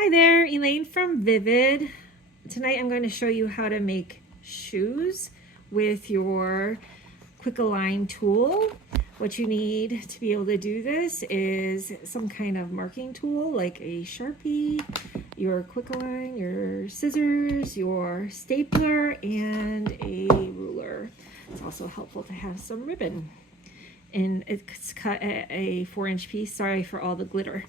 Hi there, Elaine from Vivid. Tonight I'm going to show you how to make shoes with your Quick Align tool. What you need to be able to do this is some kind of marking tool like a Sharpie, your Quick Align, your scissors, your stapler, and a ruler. It's also helpful to have some ribbon. And it's cut at a 4-inch piece. Sorry for all the glitter.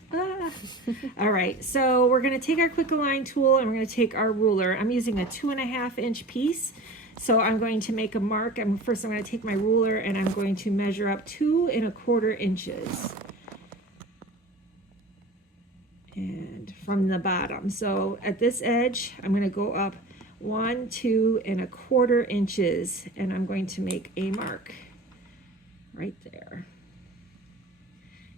All right, so we're going to take our Quick Align tool and we're going to take our ruler. I'm using a 2.5-inch piece, so I'm going to make a mark. First I'm going to take my ruler and I'm going to measure up 2.25 inches. And from the bottom, so at this edge I'm going to go up 2.25 inches, and I'm going to make a mark right there.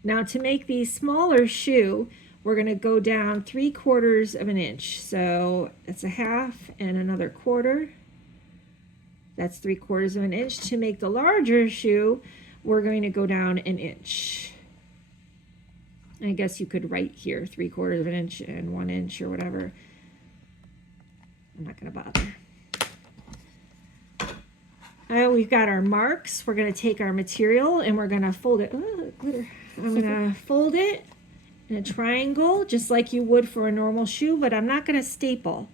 Now to make the smaller shoe, we're going to go down 3/4 inch. So that's a half and another quarter. That's 3/4 inch. To make the larger shoe, we're going to go down 1 inch. I guess you could write here 3/4 inch and 1 inch or whatever. I'm not going to bother. We've got our marks. We're going to take our material and we're going to fold it. Oh, glitter. I'm going to fold it in a triangle just like you would for a normal shoe, but I'm not going to staple.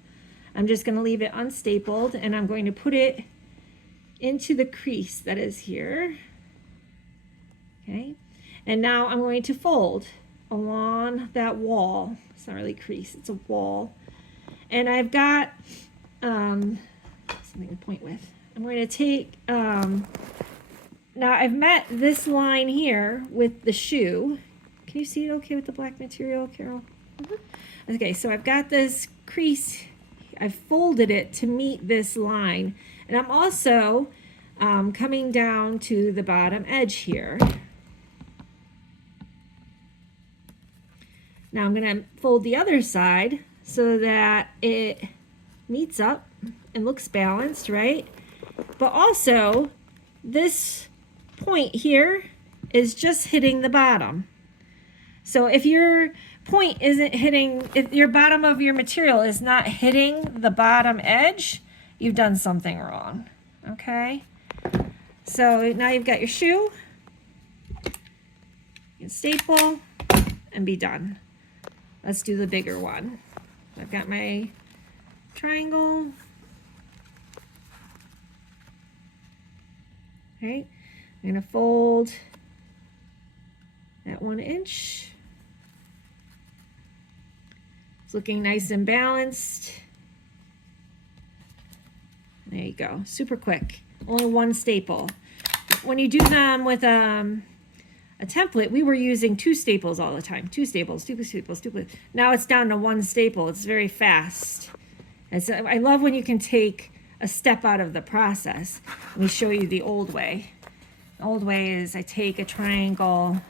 I'm just going to leave it unstapled, and I'm going to put it into the crease that is here. Okay, and now I'm going to fold along that wall. It's not really crease, it's a wall. And I've got something to point with. I'm going to take, now I've met this line here with the shoe. Can you see it okay with the black material, Carol? Mm-hmm. Okay, so I've got this crease. I've folded it to meet this line. And I'm also coming down to the bottom edge here. Now I'm going to fold the other side so that it meets up and looks balanced, right? But also, this point here is just hitting the bottom. So if your point isn't hitting, if your bottom of your material is not hitting the bottom edge, you've done something wrong, okay? So now you've got your shoe. You can staple and be done. Let's do the bigger one. I've got my triangle. Okay, I'm going to fold that 1 inch. It's looking nice and balanced. There you go, super quick. Only one staple. When you do them with a template, we were using 2 staples all the time. 2 staples, 2 staples, 2 staples. Now it's down to 1 staple. It's very fast. And so I love when you can take a step out of the process. Let me show you the old way. The old way is I take a triangle,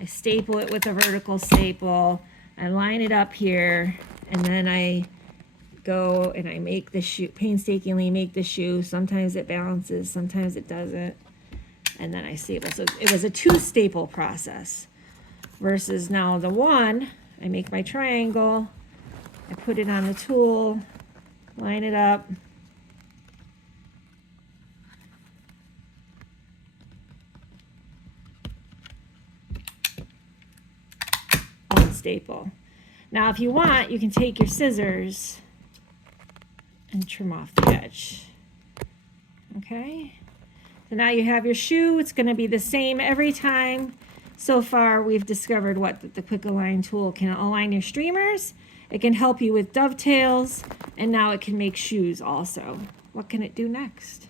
I staple it with a vertical staple, I line it up here, and then I go and I make the shoe, painstakingly make the shoe. Sometimes it balances, sometimes it doesn't, and then I staple. So it was a 2 staple process versus now the one, I make my triangle, I put it on the tool, line it up, staple. Now if you want, you can take your scissors and trim off the edge. Okay, so now you have your shoe. It's going to be the same every time. So far we've discovered what the Quick Align tool can align your streamers. It can help you with dovetails, and now it can make shoes also. What can it do next?